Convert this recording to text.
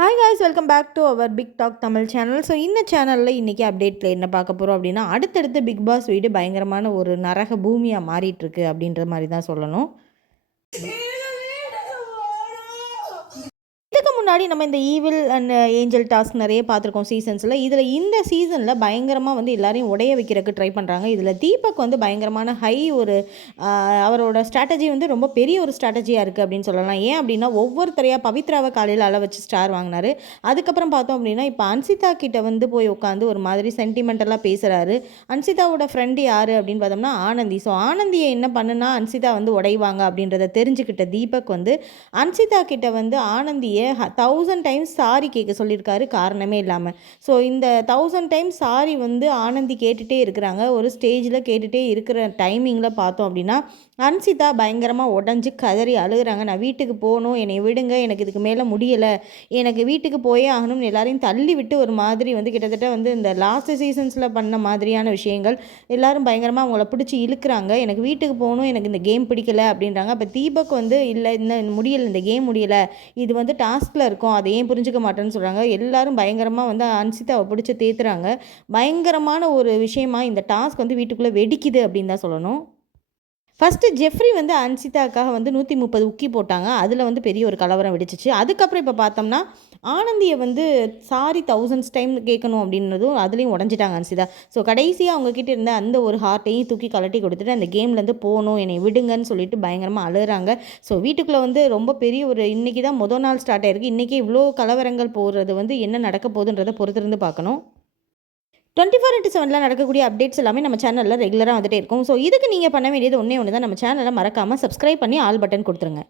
Hi guys, welcome back to our big talk Tamil channel. So இந்த சேனலில் இன்றைக்கி அப்டேட்டில் என்ன பார்க்க போகிறோம் அப்படின்னா, அடுத்தடுத்து பிக் பாஸ் வீடு பயங்கரமான ஒரு நரக பூமியாக மாறிட்டுருக்கு அப்படின்ற மாதிரி தான் சொல்லணும். இதுக்கு முன்னாடி நம்ம இந்த ஈவில் அண்ட் ஏஞ்சல் டாஸ்க் நிறைய பார்த்துருக்கோம் சீசன்ஸில். இதில் இந்த சீசனில் பயங்கரமாக வந்து எல்லாரையும் உடைய வைக்கிறதுக்கு ட்ரை பண்ணுறாங்க. இதில் தீபக் வந்து பயங்கரமான ஒரு அவரோட ஸ்ட்ராட்டஜி வந்து ரொம்ப பெரிய ஒரு ஸ்ட்ராட்டஜியாக இருக்குது அப்படின்னு சொல்லலாம். ஏன் அப்படின்னா, ஒவ்வொருத்தரையாக பவித்ராவை காலையில் அள வச்சு ஸ்டார் வாங்கினார். அதுக்கப்புறம் பார்த்தோம் அப்படின்னா, இப்போ அன்சிதா கிட்ட வந்து போய் உட்காந்து ஒரு மாதிரி சென்டிமெண்டலாக பேசுகிறாரு. அன்சிதாவோட ஃப்ரெண்டு யார் அப்படின்னு பார்த்தோம்னா ஆனந்தி. ஸோ ஆனந்தியை என்ன பண்ணுனா அன்சிதா வந்து உடைவாங்க அப்படின்றத தெரிஞ்சுக்கிட்ட தீபக் வந்து அன்சிதா கிட்ட வந்து ஆனந்தியை 1000 டைம்ஸ் சாரி கேட்க சொல்லியிருக்காரு, காரணமே இல்லாமல். ஸோ இந்த 1000 டைம்ஸ் சாரி வந்து ஆனந்தி கேட்டுகிட்டே இருக்கிறாங்க. ஒரு ஸ்டேஜில் கேட்டுகிட்டே இருக்கிற டைமிங்கில் பார்த்தோம் அப்படின்னா, அன்சிதா பயங்கரமாக உடஞ்சி கதறி அழுகிறாங்க. நான் வீட்டுக்கு போகணும், என்னை விடுங்க, எனக்கு இதுக்கு மேலே முடியலை, எனக்கு வீட்டுக்கு போயே ஆகணும்னு எல்லாரையும் தள்ளி விட்டு ஒரு மாதிரி வந்து கிட்டத்தட்ட வந்து இந்த லாஸ்ட் சீசன்ஸில் பண்ண மாதிரியான விஷயங்கள் எல்லாரும் பயங்கரமாக அவங்கள பிடிச்சி இழுக்கிறாங்க. எனக்கு வீட்டுக்கு போகணும், எனக்கு இந்த கேம் பிடிக்கலை அப்படின்றாங்க. அப்போ தீபக் வந்து இல்லை, இன்னும் முடியலை, இந்த கேம் முடியலை, இது வந்து டாஸ்கில் இருக்கும், அதை ஏன் புரிஞ்சுக்க மாட்டேன்னு சொல்கிறாங்க. எல்லாரும் பயங்கரமாக வந்து அன்சிதாவை பிடிச்சி தேத்துறாங்க. பயங்கரமான ஒரு விஷயமா இந்த டாஸ்க் வந்து வீட்டுக்குள்ளே வெடிக்குது அப்படின்னு தான் சொல்லணும். ஃபஸ்ட்டு ஜெஃப்ரி வந்து அன்சிதாக்காக வந்து 130 உக்கி போட்டாங்க. அதில் வந்து பெரிய ஒரு கலவரம் வெடிச்சிச்சு. அதுக்கப்புறம் இப்போ பார்த்தோம்னா ஆனந்தியை வந்து சாரி 1000 டைம் கேட்கணும் அப்படின்றதும் அதுலேயும் உடஞ்சிட்டாங்க அன்சிதா. ஸோ கடைசியாக அவங்கக்கிட்ட இருந்த அந்த ஒரு ஹார்ட்டையும் தூக்கி கலட்டி கொடுத்துட்டு அந்த கேம்லேருந்து போகணும், என்னை விடுங்கன்னு சொல்லிட்டு பயங்கரமாக அழுகிறாங்க. ஸோ வீட்டுக்குள்ளே வந்து ரொம்ப பெரிய ஒரு இன்றைக்கி தான் முதல் நாள் ஸ்டார்ட் ஆகிருக்கு. இன்றைக்கி இவ்வளோ கலவரங்கள் போகிறது வந்து என்ன நடக்க போகுதுன்றதை பொறுத்திருந்து பார்க்கணும். 24/7 நடக்கக்கூடிய அப்டேட்ஸ் எல்லாமே நம்ம சேனலில் ரெகுலராக வந்துட்டே இருக்கும். ஸோ இதுக்கு நீங்கள் பண்ண வேண்டியது ஒன்றே ஒன்று தான், நம்ம சேனலை மறக்காமல் சப்ஸ்கிரைப் பண்ணி ஆல் பட்டன் கொடுத்துருங்க.